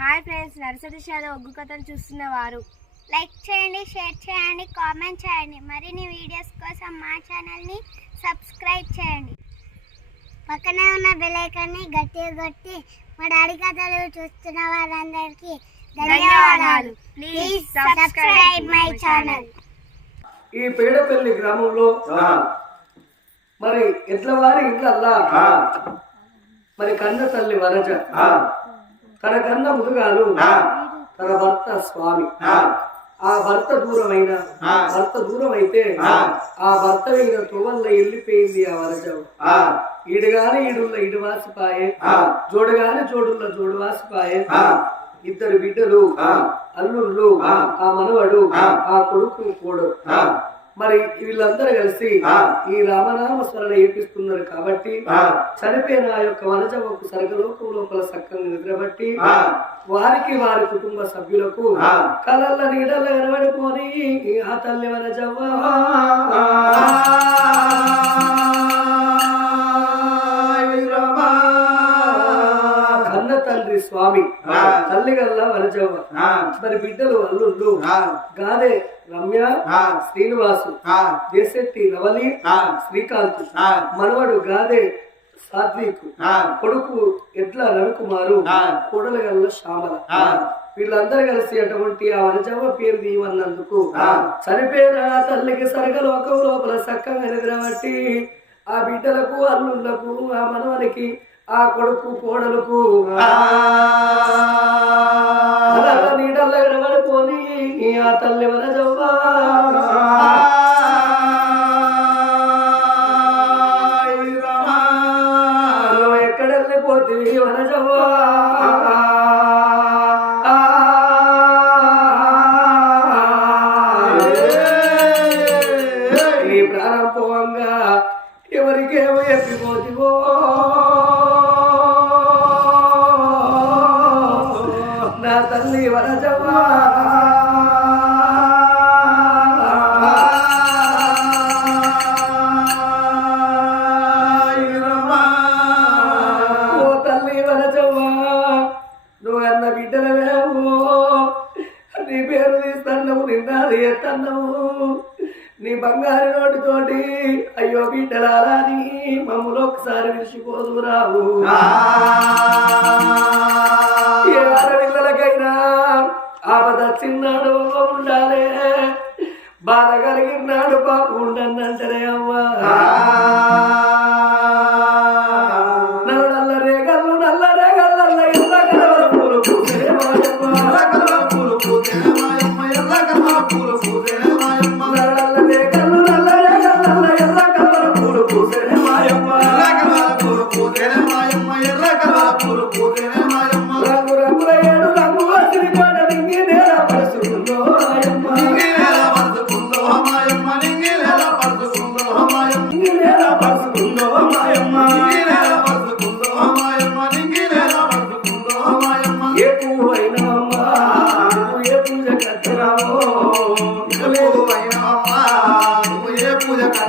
Hi friends nursery షాలో ఒగ్గు కథలు చూస్తున్న వారు. లైక్ చేయండి షేర్ చేయండి కామెంట్ చేయండి. మరిన్ని వీడియోస్ కోసం మా ఛానల్ని సబ్స్క్రైబ్ చేయండి. పక్కనే ఉన్న బెల్ ఐకాన్ని గట్టిగా కొట్టి మా డాడీ కథలు చూస్తున్న వారందరికీ ధన్యవాదాలు. ప్లీజ్ సబ్స్క్రైబ్ మై ఛానల్ ఈ పేడపల్లి గ్రామంలో మరి ఎట్ల వారి ఇంట్లల్లా మరి కన్న తల్లి వరజ తన కన్న ముదుగాలు తన భర్త స్వామి. ఆ. భర్త దూరమైన భర్త దూరం అయితే ఆ భర్త మీద తువల్ల వెళ్ళిపోయింది ఆ వరజ. ఈడుగాని ఈడుల్ల ఇడు వాసిపాయే. జోడుగాని జోడుల్ల జోడు వాసిపాయే. ఇద్దరు బిడ్డలు అల్లుళ్ళు ఆ. మనవడు ఆ. కొడుకు కోడు మరి వీళ్ళందరూ కలిసి ఈ రామనామ స్మరణ ఏపిస్తున్నారు కాబట్టి చనిపోయిన ఆ యొక్క వనజమ్మకు సర్గలోకం లోపల సక్కంగా నిద్రబట్టి వారికి వారి కుటుంబ సభ్యులకు కలల్ల నీడల కనబడిపోని ఆ తల్లి వనజవ్వ తండ్రి స్వామి. తల్లి గల్ల వనజవ్వ మరి బిడ్డలు అల్లుళ్ళు. గాదే రమ్య శ్రీనివాసు దేశెట్టి నవలి శ్రీకాంత్ మనవడు గాదే సాత్విక్ కొడుకు ఎడ్ల రవికుమారు కోడల గల్ల శ్యామల. వీళ్ళందరూ కలిసి అటువంటి ఆ వనజవ్వ పేరు దీవన్నందుకు చనిపోయిన తల్లికి సరగ లోకం లోపల సక్కంగా నిద్రబట్టి ఆ బిడ్డలకు అల్లుళ్ళకు ఆ మనవనికి ఆ కొడుకు కోడలకు నీడల్లో ఆ. తల్లి వనజవ్వ నువ్వు ఎక్కడ వెళ్ళిపోతుంది వనజవ్వ అయ్యో బిడ్డలారా అని మమ్మల్ని ఒకసారి విడిచిపోదు రావు ఏ ఆడపిల్లలకైనా ఆపద చిన్నాడు ఉండాలి. బాధ కలిగినాడు పాప ఉండన్నంటారే అవ్వా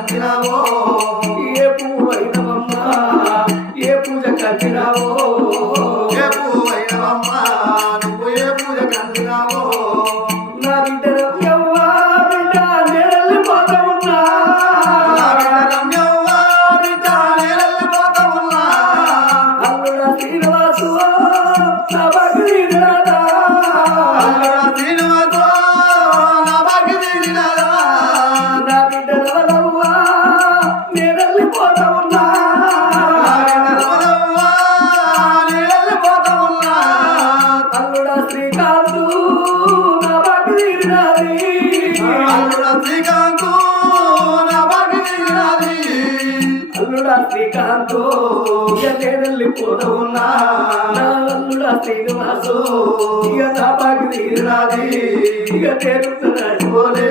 I know. అల్లుడ శ్రీకాంతు నా భగవీరాది అల్లుడా శ్రీకాంతు ఇక నేరెళ్ళిపోతా ఉన్నా. నా అల్లుడా శ్రీనివాసు ఇక నా భగవీరాది ఇక నేరుతున్నాడు పోలే.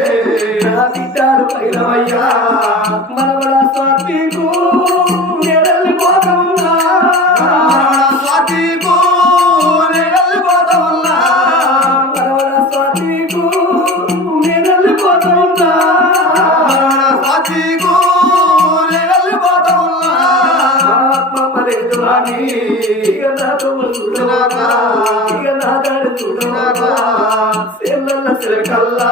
ఇక నాతో మరుదురాగా, ఇక నా చూడరా సెల్లల్ల సెలకల్లా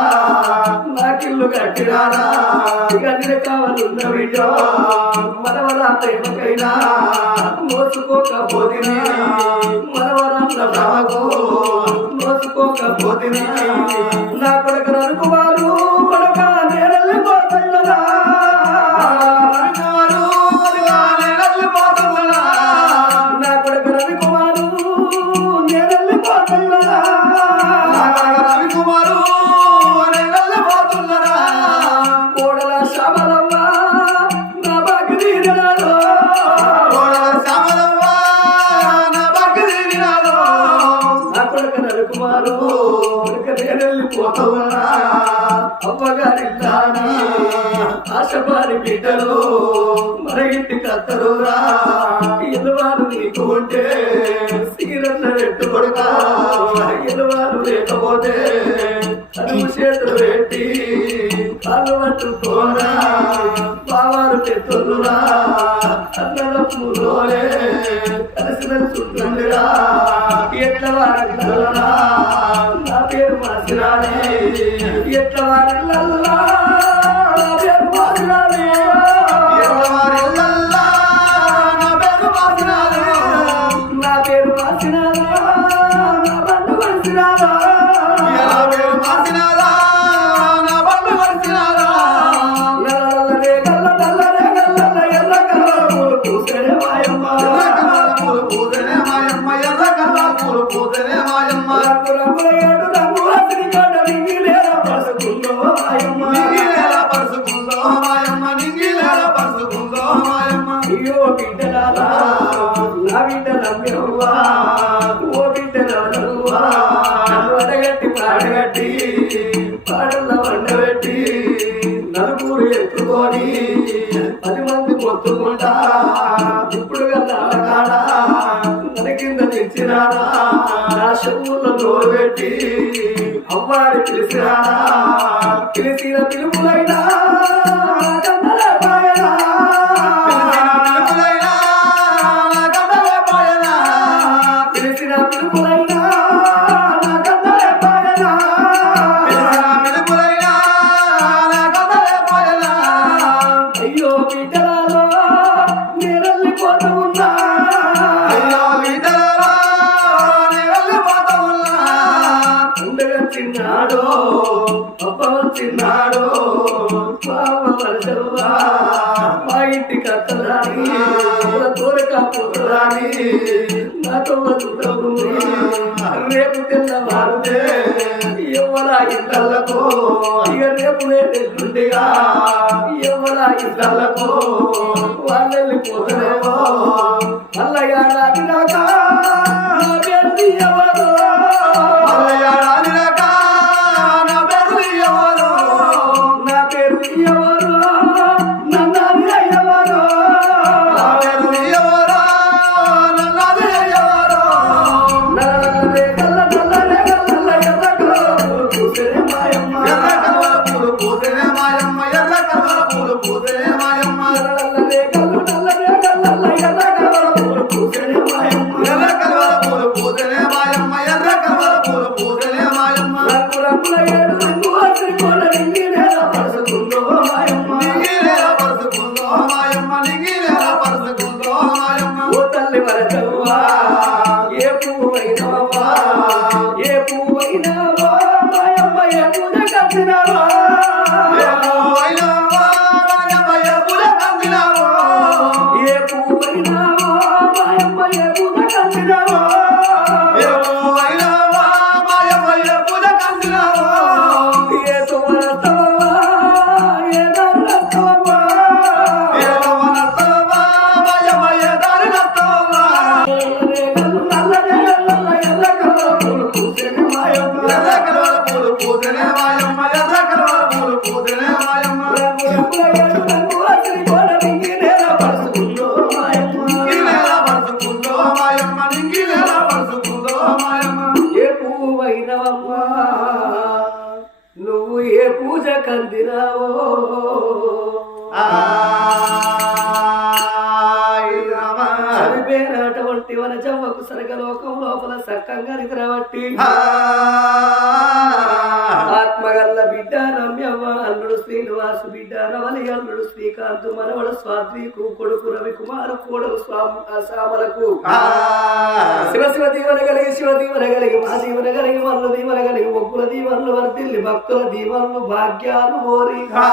నాకిల్లు కట్టిరారా ఇక కావాలన్న మనవల ప్రేమకైనా మనవరాల భ్రమకు ఆశపారి మన ఇంటి కత్తరురా ఎలువారు నీకు ఉంటే సీరన్న రెట్టు కొడతా. ఎలువారు లేకపోతే కనుము చేతులు పెట్టి కాలు కోరా బావారు పెట్టురా అన్నదమ్ములోనే కలిసిన వెళ్తుందిరా ఎట్ల వారన్నా నా పేరు మాసిరానే ఎట్ల వారల్లా ఎత్తుకొని పది మంది మొత్తుకుంటా. ఇప్పుడు కదా కాడా? కింద తెచ్చినాడా నా శవుల్లో నోరు పెట్టి అవ్వారి పిలిచినాడా పిలిచిన పిలుపులైనా బావ మా ఇంటికి అత్తరాని దూరక పోతురాని నాతో చూడవుంది రేపు తెల్లవారుదే ఎవరా ఇళ్ళకో ఇక రేపు ఎల్లుండిగా ఎవరా ఇళ్ళకో వాళ్ళు వెళ్ళిపోతారేమో మళ్ళా ఏడాది దాకా Oh, వన చవ్వకు సరగలోకం లోపల సక్కంగా నిద్రబట్టి అల్లుడు శ్రీకాంత్ మనవడు స్వాద్వీకు కొడుకు రవి కుమార కోడలు స్వామి సామలకు శివ శివ దీవన కలిగి శివ దీవన కలిగి మా దీవన కలిగి మల్లు దీవన కలిగి ఒక్కుల దీవనలు వర్తిల్లి భక్తుల దీవనలు భాగ్యాలు ఆ.